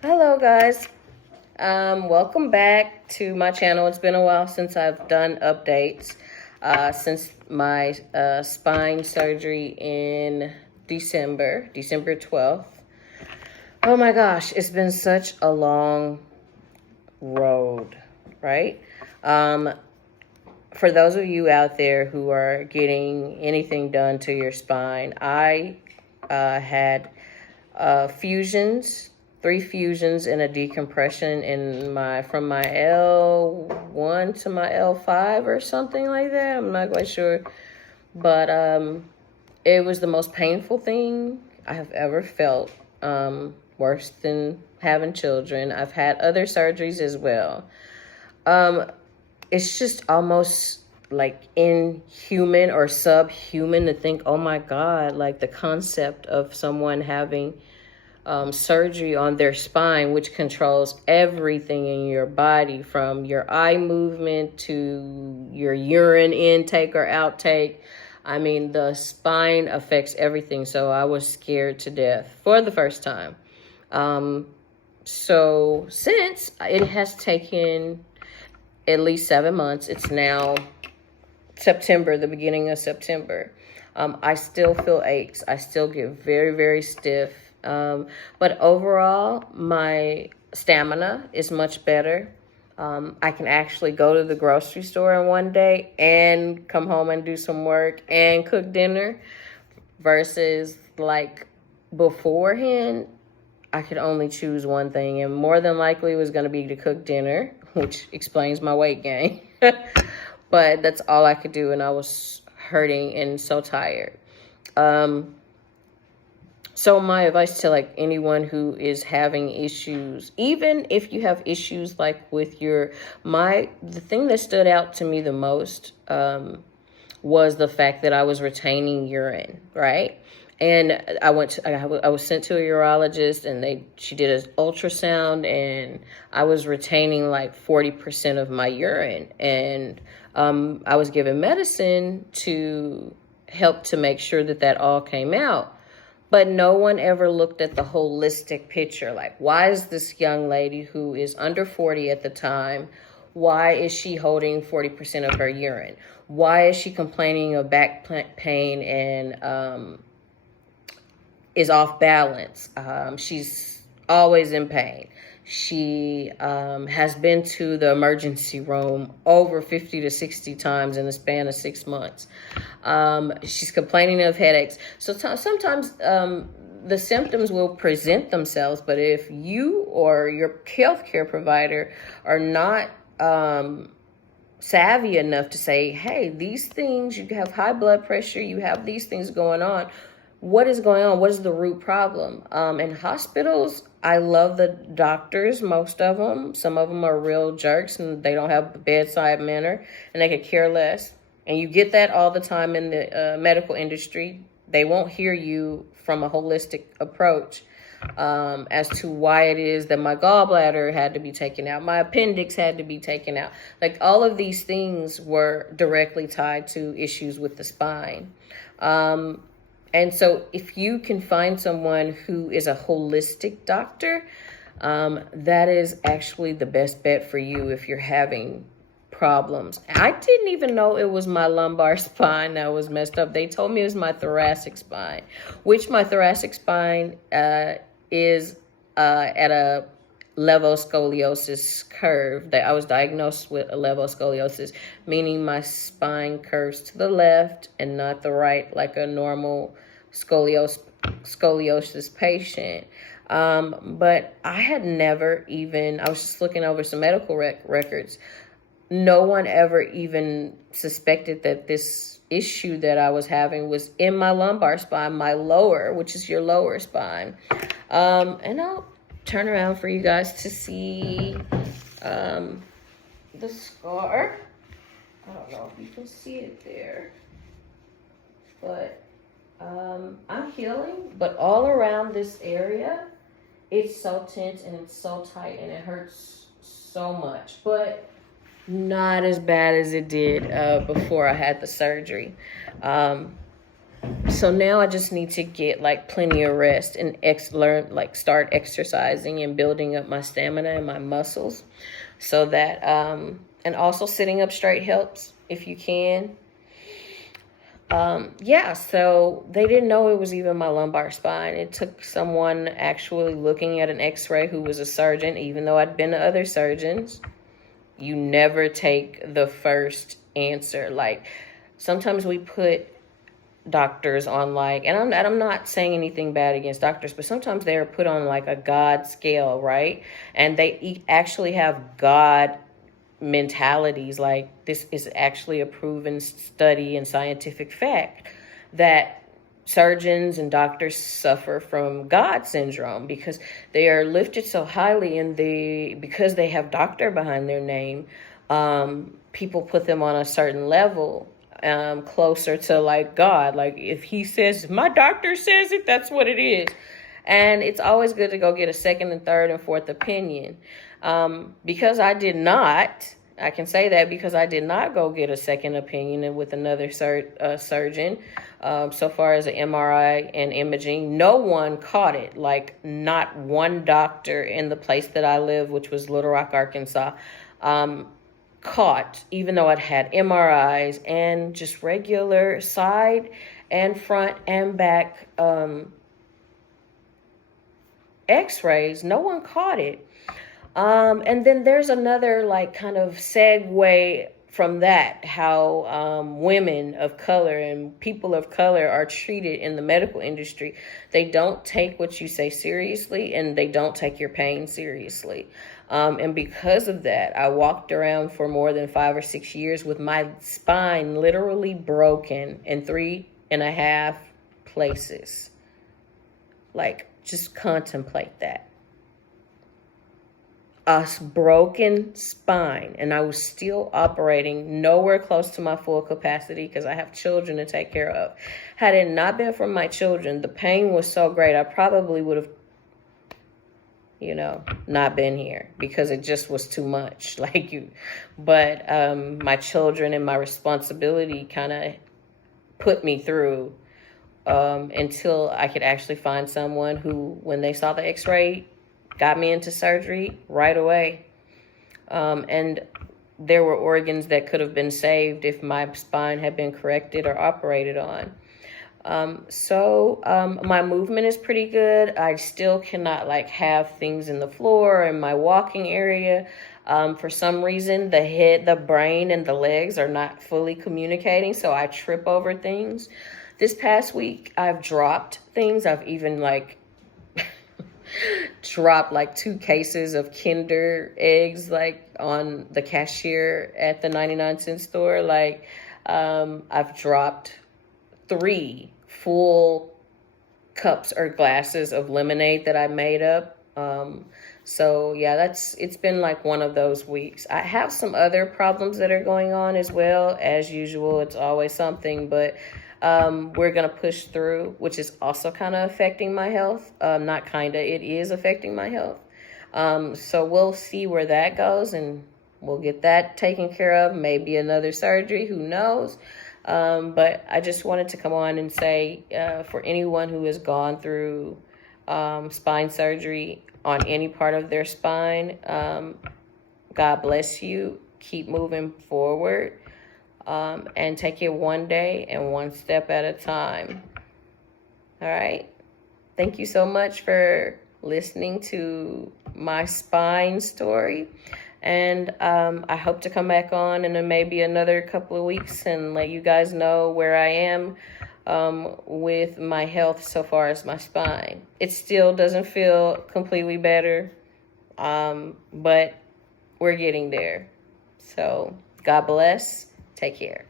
Hello guys. Welcome back to my channel. It's been a while since I've done updates since my spine surgery in December 12th. Oh my gosh, it's been such a long road, right? Um, for those of you out there who are getting anything done to your spine, I had fusions, three fusions and a decompression in my from my L1 to my L5 or something like that. I'm not quite sure, but it was the most painful thing I have ever felt. Worse than having children. I've had other surgeries as well. Um, it's just almost like inhuman or subhuman to think, oh my God, like the concept of someone having surgery on their spine, which controls everything in your body from your eye movement to your urine intake or outtake. I mean, the spine affects everything. So I was scared to death for the first time. So since it has taken at least 7 months, it's now September, the beginning of September. I still feel aches. I still get very, very stiff. But overall, my stamina is much better. I can actually go to the grocery store in one day and come home and do some work and cook dinner versus like beforehand, I could only choose one thing, and more than likely it was going to be to cook dinner, which explains my weight gain. But that's all I could do, and I was hurting and so tired. So my advice to like anyone who is having issues, even if you have issues like with the thing that stood out to me the most was the fact that I was retaining urine, right? And I was sent to a urologist, and she did an ultrasound, and I was retaining like 40% of my urine, and I was given medicine to help to make sure that all came out. But no one ever looked at the holistic picture. Like, why is this young lady who is under 40 at the time, why is she holding 40% of her urine? Why is she complaining of back pain and is off balance? She's always in pain. She has been to the emergency room over 50 to 60 times in the span of 6 months. She's complaining of headaches. So sometimes the symptoms will present themselves, but if you or your healthcare provider are not savvy enough to say, hey, these things, you have high blood pressure, you have these things going on. What is going on? What is the root problem? In hospitals, I love the doctors, most of them. Some of them are real jerks and they don't have bedside manner and they could care less. And you get that all the time in the medical industry. They won't hear you from a holistic approach as to why it is that my gallbladder had to be taken out, my appendix had to be taken out. Like all of these things were directly tied to issues with the spine. And so if you can find someone who is a holistic doctor, that is actually the best bet for you if you're having problems. I didn't even know it was my lumbar spine that was messed up. They told me it was my thoracic spine, which my thoracic spine is at a levoscoliosis curve. That I was diagnosed with a levoscoliosis, meaning my spine curves to the left and not the right, like a normal scoliosis patient. But I had never even, I was just looking over some medical records. No one ever even suspected that this issue that I was having was in my lumbar spine, my lower, which is your lower spine. And I'll turn around for you guys to see the scar. I don't know if you can see it there, but I'm healing. But all around this area, it's so tense and it's so tight and it hurts so much, but not as bad as it did before I had the surgery. So now I just need to get like plenty of rest and start exercising and building up my stamina and my muscles, so that and also sitting up straight helps if you can. Yeah, so they didn't know it was even my lumbar spine. It took someone actually looking at an x-ray who was a surgeon, even though I'd been to other surgeons. You never take the first answer. Like, sometimes we put doctors on like, and I'm not saying anything bad against doctors, but sometimes they're put on like a God scale, right? And they actually have God mentalities. Like, this is actually a proven study and scientific fact that surgeons and doctors suffer from God syndrome because they are lifted so highly, and because they have doctor behind their name, people put them on a certain level, closer to like God. Like, if he says, my doctor says it, that's what it is. And it's always good to go get a second and third and fourth opinion. Because I can say that because I did not go get a second opinion with another surgeon. So far as an MRI and imaging, no one caught it. Like, not one doctor in the place that I live, which was Little Rock, Arkansas, caught, even though I'd had MRIs and just regular side and front and back x-rays. No one caught it. And then there's another like kind of segue from that, how women of color and people of color are treated in the medical industry. They don't take what you say seriously, and they don't take your pain seriously. And because of that, I walked around for more than 5 or 6 years with my spine literally broken in 3.5 places. Like, just contemplate that. A broken spine, and I was still operating nowhere close to my full capacity because I have children to take care of. Had it not been for my children, the pain was so great, I probably would have, not been here because it just was too much. But my children and my responsibility kind of put me through until I could actually find someone who, when they saw the x-ray, got me into surgery right away. And there were organs that could have been saved if my spine had been corrected or operated on. So my movement is pretty good. I still cannot have things in the floor in my walking area. For some reason, the head, the brain, and the legs are not fully communicating, so I trip over things. This past week, I've dropped things. I've even dropped 2 cases of Kinder eggs on the cashier at the 99-cent store. I've dropped 3 full cups or glasses of lemonade that I made up. So yeah, it's been one of those weeks. I have some other problems that are going on as well. As usual, it's always something, but we're going to push through, which is also kind of affecting my health. It is affecting my health. So we'll see where that goes, and we'll get that taken care of. Maybe another surgery, who knows? But I just wanted to come on and say, for anyone who has gone through spine surgery on any part of their spine, God bless you. Keep moving forward. And take it one day and one step at a time. All right. Thank you so much for listening to my spine story. And I hope to come back on in maybe another couple of weeks and let you guys know where I am with my health so far as my spine. It still doesn't feel completely better, but we're getting there. So God bless. Take care.